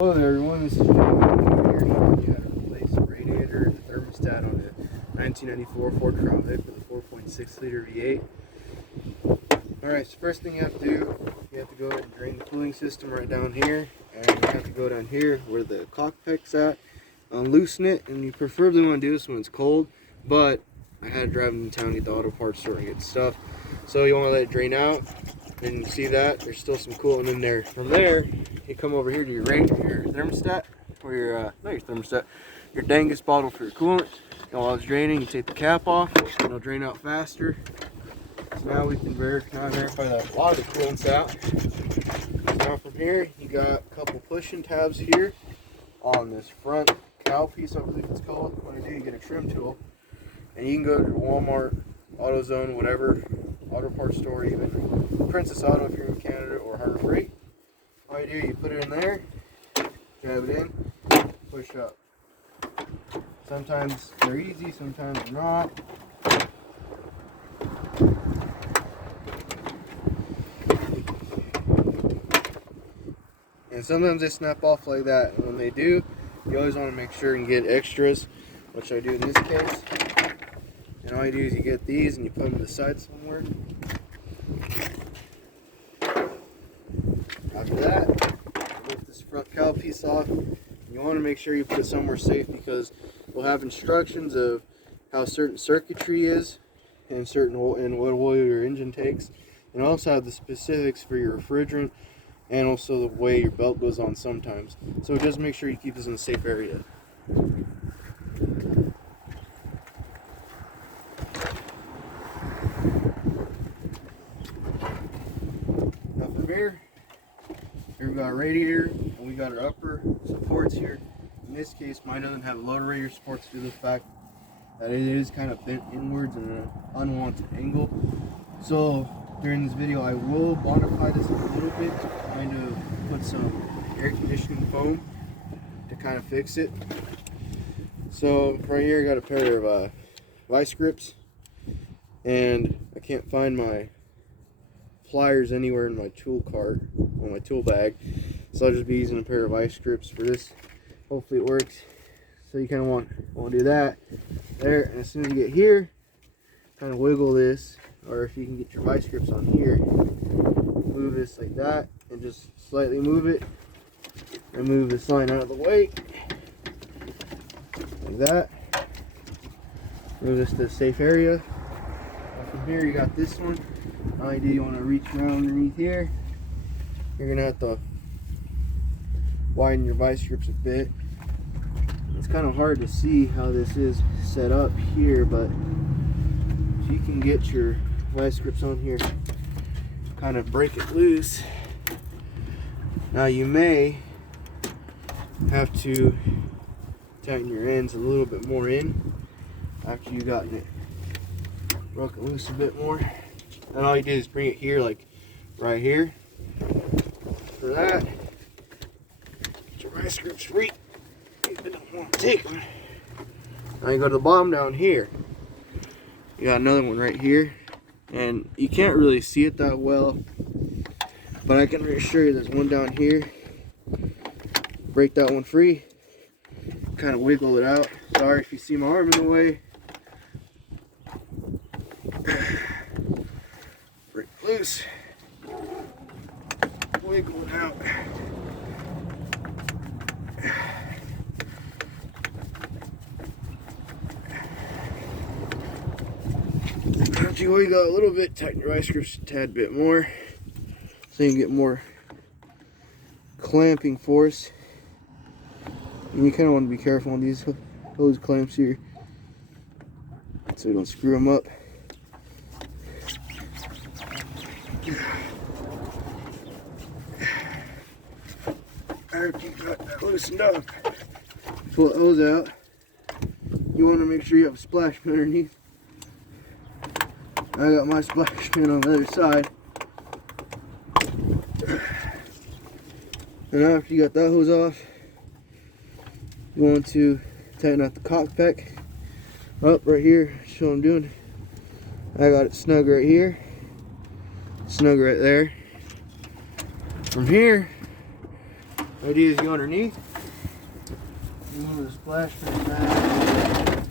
Hello there everyone, this is Jim here showing you how to replace the radiator and the thermostat on a 1994 Ford Crown Vic with a 4.6 liter V8. Alright, so first thing you have to do, you have to go ahead and drain the cooling system right down here, and you have to go down here where the cockpit's at, loosen it, and you preferably want to do this when it's cold, but I had to drive in town to get the auto parts store and get stuff, so you want to let it drain out. And you see that there's still some coolant in there. From there, you come over here to your thermostat, or your not your thermostat, your Dangus bottle for your coolant. And while it's draining, you take the cap off, and it'll drain out faster. So now we can verify that a lot of the coolant's out. So now from here, you got a couple pushing tabs here on this front cowl piece, I believe it's called. What I do, you get a trim tool, and you can go to Walmart, AutoZone, whatever, auto parts store, even Princess Auto if you're in Canada, or Harbor Freight. All you do, you put it in there, grab it in, push up. Sometimes they're easy, sometimes they're not. And sometimes they snap off like that, and when they do, you always want to make sure and get extras, which I do in this case. And all you do is you get these and you put them to the side somewhere. After that, lift this front cowl piece off. You want to make sure you put it somewhere safe, because we'll have instructions of how certain circuitry is and what oil your engine takes, and also have the specifics for your refrigerant and also the way your belt goes on sometimes. So just make sure you keep this in a safe area. Now from here we've got our radiator, and we got our upper supports here. In this case, mine doesn't have lower radiator supports due to the fact that it is kind of bent inwards in an unwanted angle. So during this video, I will modify this a little bit to kind of put some air conditioning foam to kind of fix it. So right here, I got a pair of vice grips, and I can't find my pliers anywhere in my tool cart or my tool bag, so I'll just be using a pair of vice grips for this. Hopefully it works. So you kind of want to do that there, and as soon as you get here, kind of wiggle this, or if you can get your vice grips on here, move this like that, and just slightly move it, and move this line out of the way like that. Move this to a safe area. And from here, you got this one. All you do, you want to reach around underneath here. You're gonna have to widen your vice grips a bit. It's kind of hard to see how this is set up here, but if you can get your vice grips on here, kind of break it loose. Now you may have to tighten your ends a little bit more in after you've gotten it broken loose a bit more. And all you do is bring it here, like right here. For that, get your vice grips free if you don't want to take them. Now you go to the bottom down here. You got another one right here, and you can't really see it that well, but I can reassure you there's one down here. Break that one free, kind of wiggle it out. Sorry if you see my arm in the way. Break it loose, wiggle it out. After you wiggle out a little bit, tighten your vice grips a tad bit more so you can get more clamping force. And you kind of want to be careful on these hose clamps here so you don't screw them up. After you got that loosened up, pull the hose out. You want to make sure you have a splash pin underneath. I got my splash pin on the other side. And after you got that hose off, you want to tighten out the cockpit up right here. Show what I'm doing. I got it snug right here, snug right there. From here, idea is you underneath. You move the splash pad back.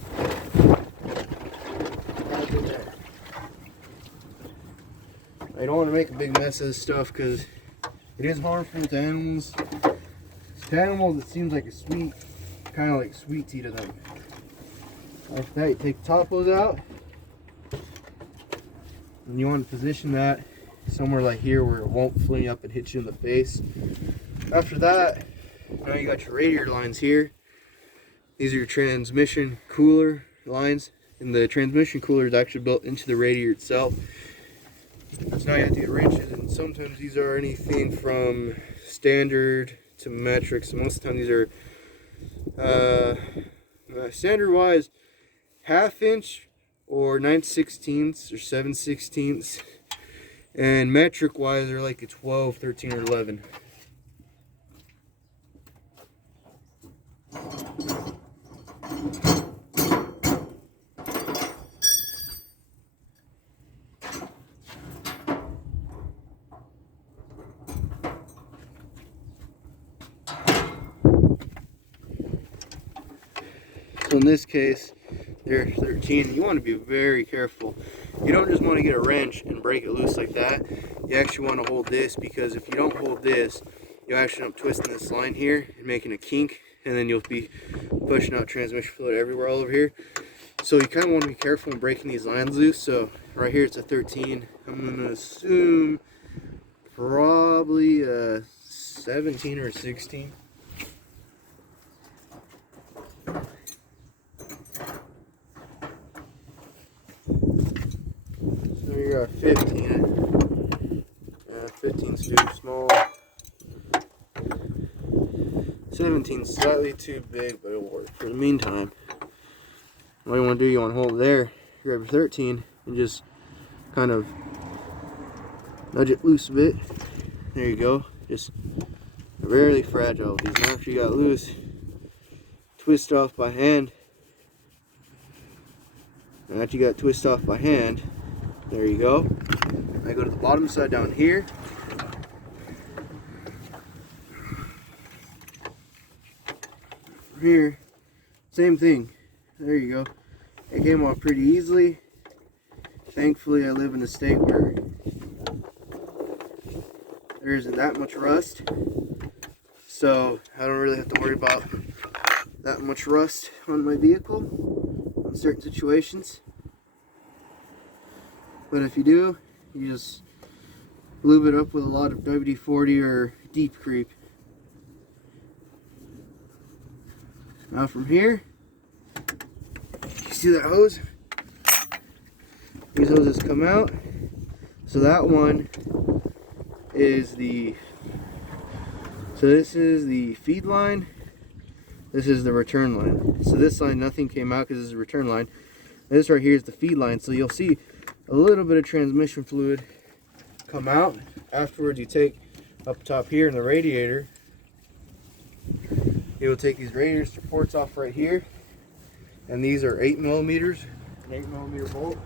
I don't want to make a big mess of this stuff because it is harmful to animals. To animals, it seems like a sweet, kind of like sweet tea to them. After that, you take the top hose out, and you want to position that somewhere like here where it won't fling up and hit you in the face. After that, now you got your radiator lines here. These are your transmission cooler lines, and the transmission cooler is actually built into the radiator itself. So now you have to get wrenches, and sometimes these are anything from standard to metric. So most of the time these are standard wise 1/2 inch or 9/16 or 7/16, and metric wise they're like a 12, 13, or 11. So in this case, they're 13. You want to be very careful. You don't just want to get a wrench and break it loose like that. You actually want to hold this, because if you don't hold this, you'll actually end up twisting this line here and making a kink, and then you'll be pushing out transmission fluid everywhere all over here. So you kind of want to be careful in breaking these lines loose. So right here it's a 13. I'm going to assume probably a 17 or 16. So you're at 15. 15's too small. 17's slightly too big, but it'll work for the meantime. What you want to do, you want to hold it there, grab your 13, and just kind of nudge it loose a bit. There you go. Just very fragile with these. Now after you got loose, twist off by hand. Now that you got twist off by hand, there you go. I go to the bottom side down here. Here, same thing. There you go. It came off pretty easily. Thankfully, I live in a state where there isn't that much rust, so I don't really have to worry about that much rust on my vehicle in certain situations. But if you do, you just lube it up with a lot of WD-40 or Deep Creep. Now from here, you see that hose? These hoses come out. So that one is so this is the feed line. This is the return line. So this line, nothing came out because this is a return line. This right here is the feed line. So you'll see a little bit of transmission fluid come out. Afterwards, you take up top here in the radiator. You will take these radiator supports off right here, and these are 8 millimeters, an 8mm bolt.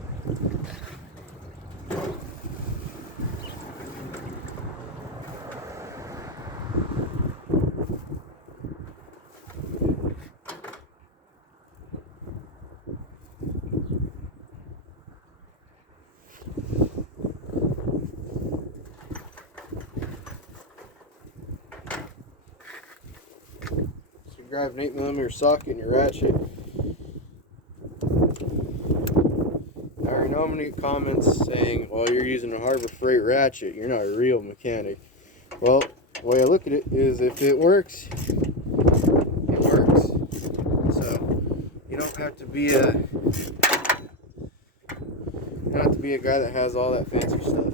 Grab an 8mm socket in your ratchet. I already know I'm going to get comments saying, well, you're using a Harbor Freight ratchet, you're not a real mechanic. Well, the way I look at it is, if it works, it works. So you don't have to be a guy that has all that fancy stuff.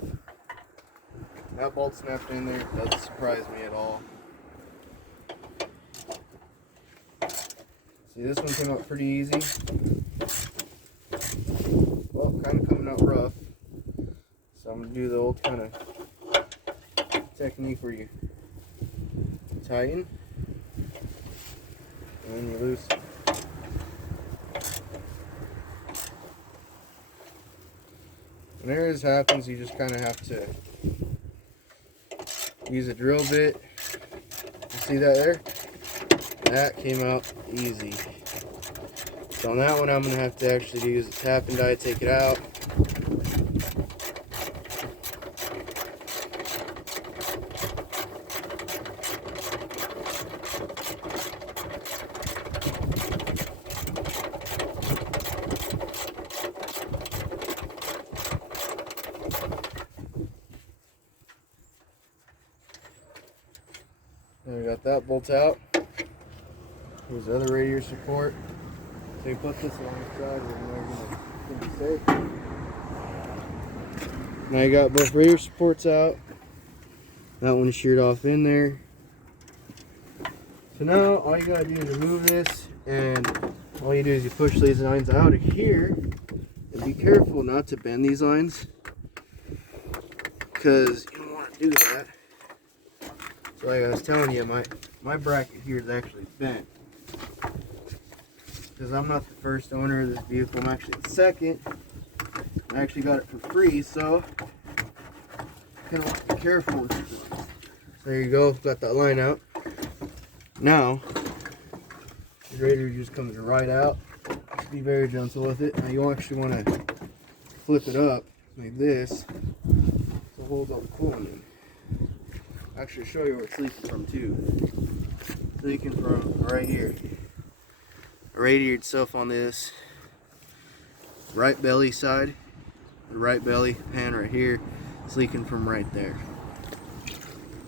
That bolt snapped in there, doesn't surprise me at all. See, this one came out pretty easy. Well, kind of coming out rough. So I'm going to do the old kind of technique where you tighten and then you loosen. Whenever this happens, you just kind of have to use a drill bit and See that there? That came out easy. So on that one, I'm going to have to actually use a tap and die, take it out. And we got that bolt out. Here's the other radiator support. So you put this along the side where you're going to be safe. Now you got both radiator supports out. That one's sheared off in there. So now all you gotta do is remove this, and all you do is you push these lines out of here, and be careful not to bend these lines, because you don't want to do that. So like I was telling you, my bracket here is actually bent. Because I'm not the first owner of this vehicle, I'm actually the second. I actually got it for free, so kind of want to be careful with it. So there you go, got that line out. Now, the radiator just comes right out. Just be very gentle with it. Now you actually want to flip it up like this, so it holds all the coolant in. I'll actually show you where it's leaking from too. It's leaking from right here. The radiator itself on this right belly side, the right belly pan right here, it's leaking from right there.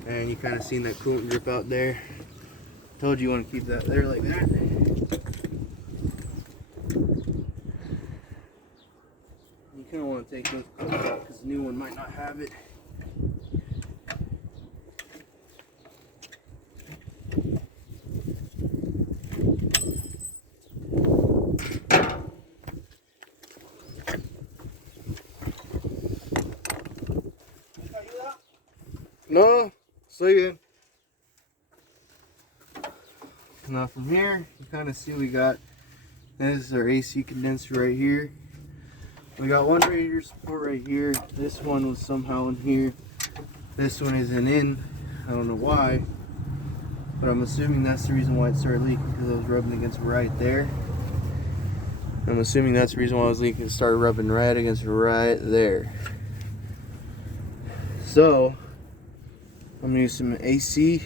And you kind of seen that coolant drip out there. Told you want to keep that there like that. You kind of want to take those coolant out because the new one might not have it. No, stay good. Now from here, you kind of see we got, this is our AC condenser right here. We got one radiator support right here. This one was somehow in here. This one isn't in. I don't know why, but I'm assuming that's the reason why it started leaking, because I was rubbing against right there. I'm assuming that's the reason why I was leaking. It started rubbing right against right there. So I'm gonna use some AC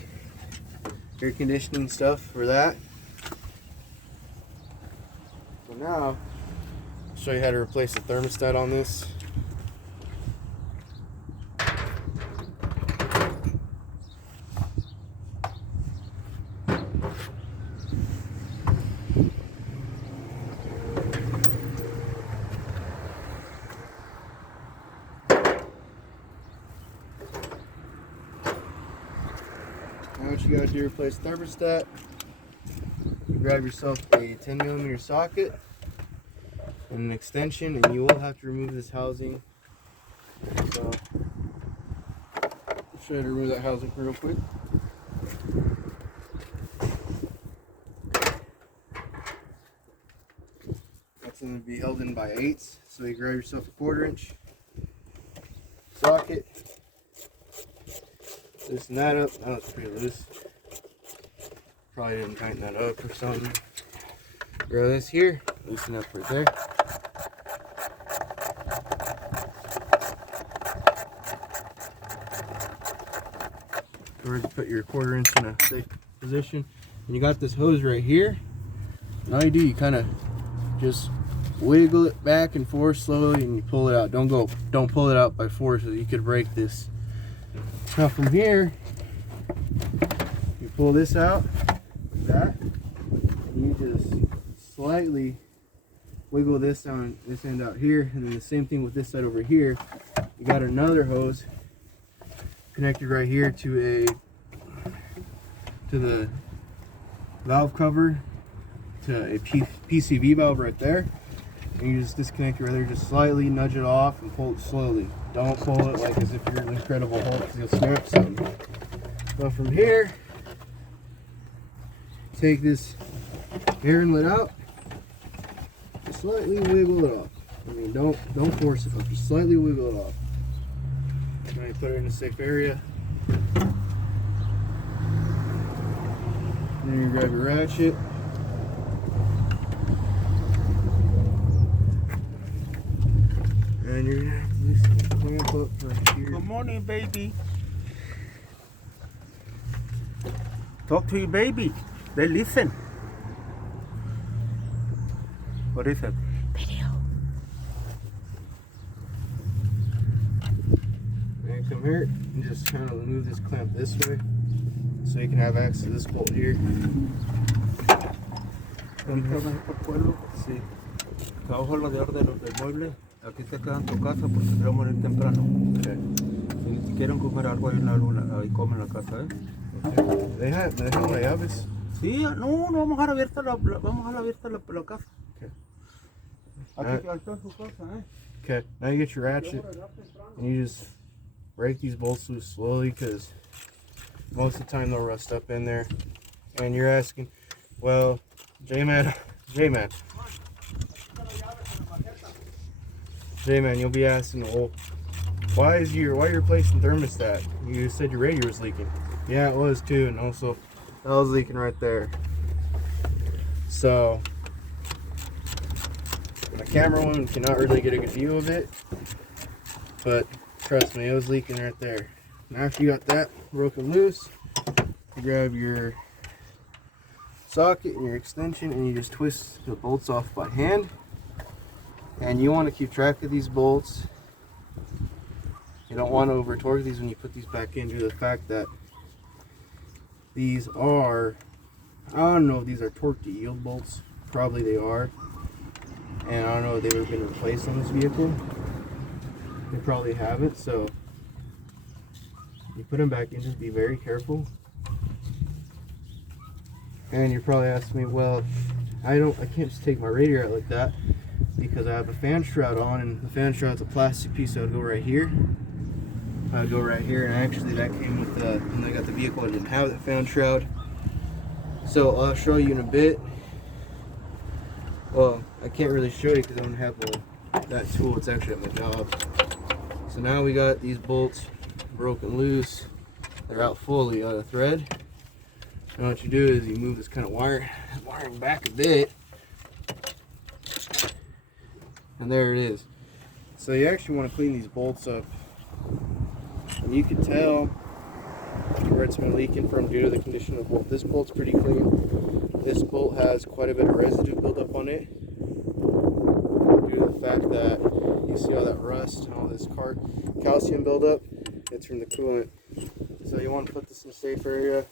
air conditioning stuff for that. So now I'll show you how to replace the thermostat on this. Now what you gotta do to replace the thermostat, you grab yourself a 10mm socket and an extension, and you will have to remove this housing. So I'll show you how to remove that housing real quick. That's going to be held in by 8s. So you grab yourself a 1/4 inch socket. Loosen that up. Oh, it's pretty loose. Probably didn't tighten that up or something. Grab this here, loosen up right there. Or to put your 1/4 inch in a safe position. And you got this hose right here. And all you do, you kind of just wiggle it back and forth slowly, and you pull it out. Don't pull it out by force, or you could break this. Now from here, you pull this out like that, and you just slightly wiggle this end out here, and then the same thing with this side over here. You got another hose connected right here to the valve cover, to a PCV valve right there. And you just disconnect it right there, just slightly nudge it off and pull it slowly. Don't pull it like as if you're an Incredible Hulk, because you'll snap something. But from here, take this air inlet out, just slightly wiggle it off. I mean, don't force it, but just slightly wiggle it off. Now you put it in a safe area. And you grab your ratchet. And you're gonna have to loosen the clamp up right here. Good morning, baby. Talk to your baby. They listen. What is it? Video. And come here and just kind of move this clamp this way so you can have access to this bolt here. Sí. Trabajo alrededor de los del mueble. Aquí te queda en tu casa porque te voy a morir temprano. Okay. Si quieren comer algo ahí en la luna, ahí comen en la casa, ¿eh? Okay. ¿Dejan las llaves? Sí, no vamos a dejar abierta la casa. Okay. Aquí está en su casa, ¿eh? Okay, now you get your ratchet and you just break these bolts loose slowly because most of the time they'll rust up in there. And you're asking, well, J-Man, you'll be asking, well, why you're replacing thermostat? You said your radiator was leaking. Yeah, it was too, and also that was leaking right there. So my camera one cannot really get a good view of it, but trust me, it was leaking right there. Now after you got that broken loose, you grab your socket and your extension and you just twist the bolts off by hand. And you want to keep track of these bolts. You don't want to over torque these when you put these back in due to the fact that these are, I don't know if these are torque to yield bolts. Probably they are. And I don't know if they've ever been replaced on this vehicle. They probably haven't, so you put them back in, just be very careful. And you're probably asking me, well, I can't just take my radiator out like that because I have a fan shroud on, and the fan shroud's a plastic piece that would go right here. I'd go right here, and actually that came with when I got the vehicle, I didn't have the fan shroud. So I'll show you in a bit. Well, I can't really show you because I don't have that tool. It's actually at my job. So now we got these bolts broken loose. They're out fully out of thread. And what you do is you move this kind of wiring back a bit. And there it is. So you actually want to clean these bolts up. And you can tell where it's been leaking from due to the condition of the bolt. This bolt's pretty clean. This bolt has quite a bit of residue buildup on it due to the fact that you see all that rust and all this calcium buildup. It's from the coolant. So you want to put this in a safe area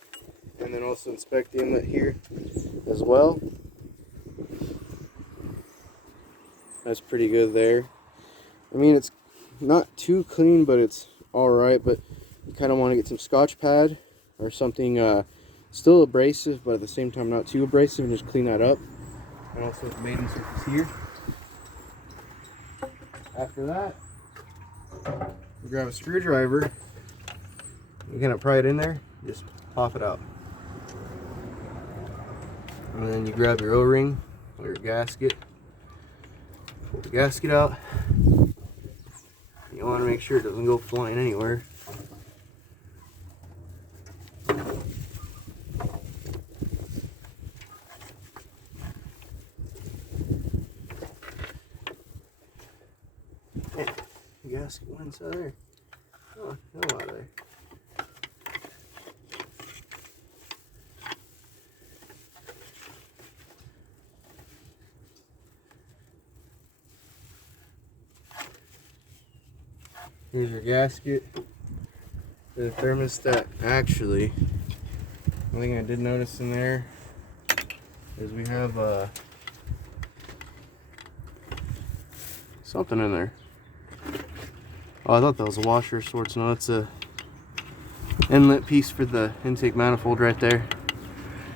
and then also inspect the inlet here as well. That's pretty good there. I mean, it's not too clean, but it's alright. But you kind of want to get some Scotch pad or something still abrasive, but at the same time not too abrasive, and just clean that up. And also the maiden surface here. After that, you grab a screwdriver. You're going to pry it in there, just pop it out. And then you grab your O-ring or your gasket. Pull the gasket out. You want to make sure it doesn't go flying anywhere. Yeah, the gasket went inside there. Oh, no out of there. Here's your gasket. The thermostat. Actually, one thing I did notice in there is we have something in there. Oh, I thought that was a washer of sorts. No, it's a inlet piece for the intake manifold right there.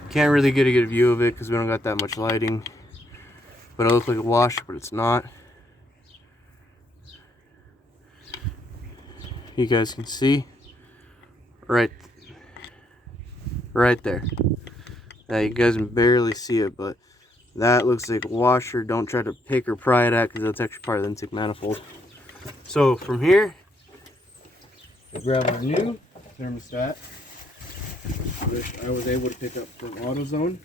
Can't really get a good view of it because we don't got that much lighting. But it looks like a washer, but it's not. You guys can see right there. Now you guys can barely see it, but that looks like a washer. Don't try to pick or pry it at because that's actually part of the intake manifold. So from here, we grab our new thermostat. which I was able to pick up from AutoZone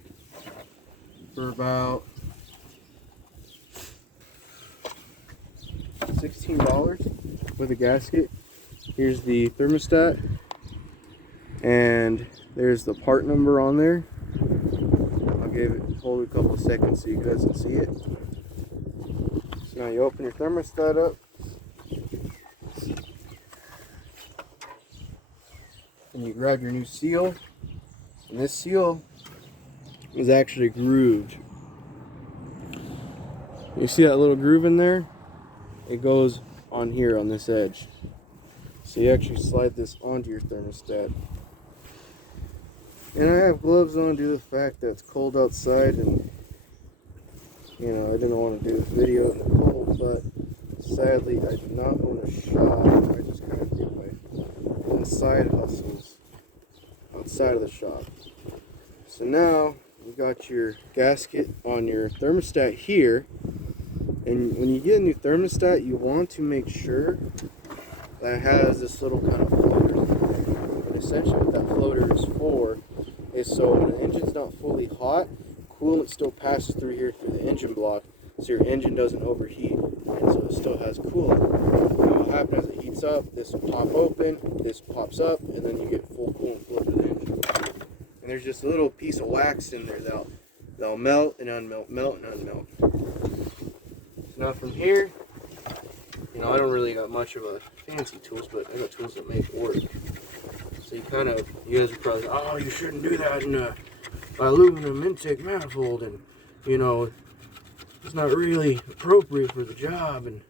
for about $16 with a gasket. Here's the thermostat, and there's the part number on there. Hold it a couple of seconds so you guys can see it. So now you open your thermostat up, and you grab your new seal, and this seal is actually grooved. You see that little groove in there? It goes on here on this edge. So you actually slide this onto your thermostat. And I have gloves on due to the fact that it's cold outside, and you know, I didn't want to do this video in the cold, but sadly I do not own a shop. I just kind of do my inside hustles outside of the shop. So now you got your gasket on your thermostat here, and when you get a new thermostat, you want to make sure that it has this little kind of floater. And essentially what that floater is for is so when the engine's not fully hot, coolant still passes through here through the engine block, so your engine doesn't overheat, and so it still has coolant. And what happens as it heats up, this will pop open, this pops up, and then you get full coolant flow to the engine. And there's just a little piece of wax in there that'll melt and unmelt, melt and unmelt. So now from here, you know, I don't really got much of a fancy tools, but I got tools that make it work. So you guys are probably, oh, you shouldn't do that in a aluminum intake manifold, and you know, it's not really appropriate for the job, and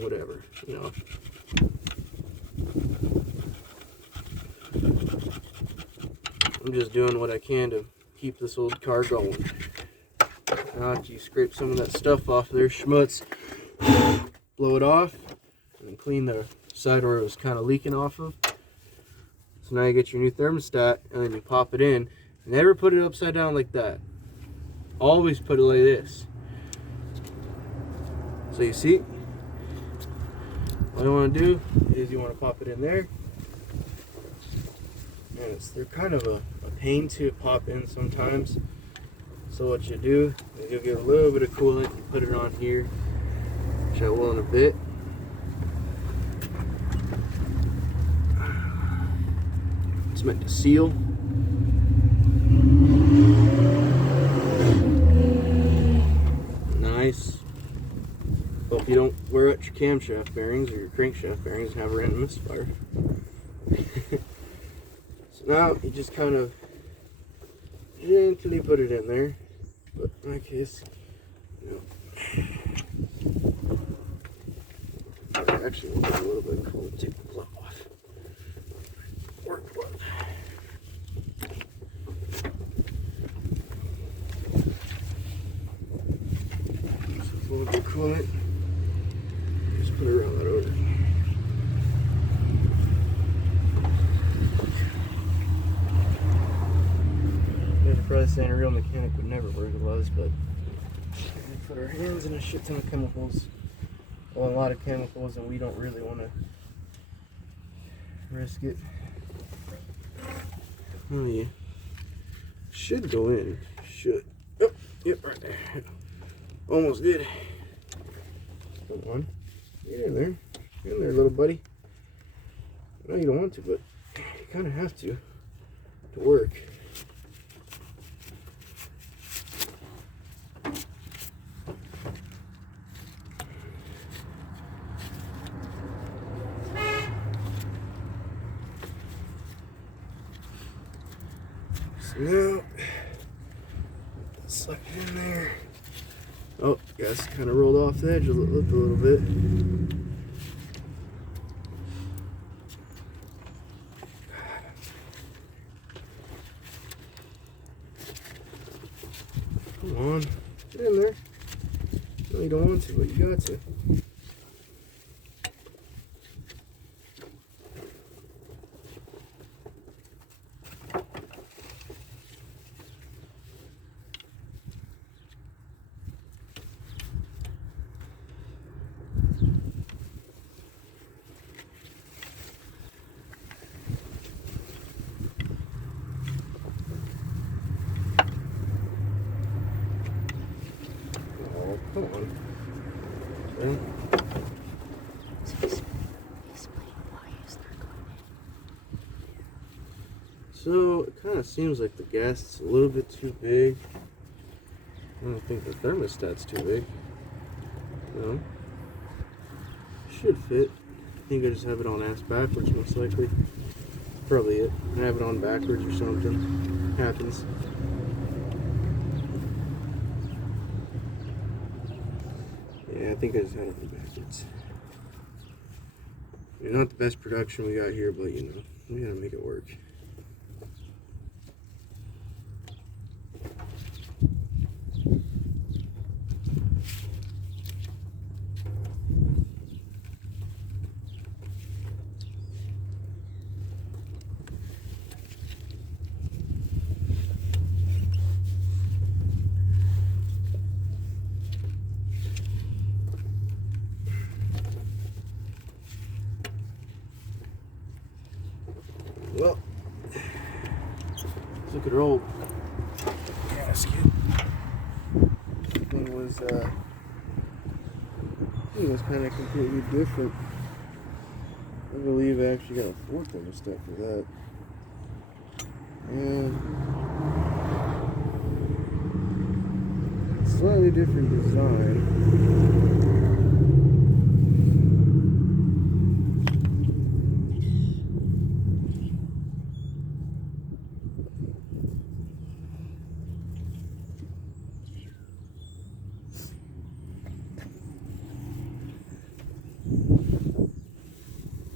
whatever, you know. I'm just doing what I can to keep this old car going. Now after you scrape some of that stuff off there, schmutz, blow it off, and clean the side where it was kind of leaking off of. So now you get your new thermostat, and then you pop it in. Never put it upside down like that. Always put it like this. So you see, what I want to do is you want to pop it in there. And they're kind of a pain to pop in sometimes. So what you do is you'll get a little bit of coolant, you put it on here, which I will in a bit. It's meant to seal. Nice. Hope you don't wear out your camshaft bearings or your crankshaft bearings and have a random misfire. So now you just kind of gently put it in there. But in my case, you know, actually we'll get a little bit of cold. Take the glove off. Work glove. So we'll do coolant. Just put it around that odor. You're probably saying a real mechanic would never wear gloves, but we put our hands in a shit ton of chemicals. Well, a lot of chemicals, and we don't really want to risk it. Oh yeah, should go in. Should. Oh, yep, right there. Almost did. Come on, get in there. Get in there, little buddy. I know you don't want to, but you kind of have to work. So now, suck it in there. Oh, gas kind of rolled off the edge a little bit. Come on, get in there. No, you don't want to, but you got to. Come on. Okay. So it kind of seems like the gas is a little bit too big. I don't think the thermostat's too big. No. Should fit. I think I just have it on ass backwards, most likely. Probably it. I have it on backwards or something. Happens. Yeah, I think I just had it on backwards. Not the best production we got here, but you know, we gotta make it work. Well, let's look at our old gasket. It was, it was kind of completely different. I believe I actually got a fourth thermostat for that. And slightly different design.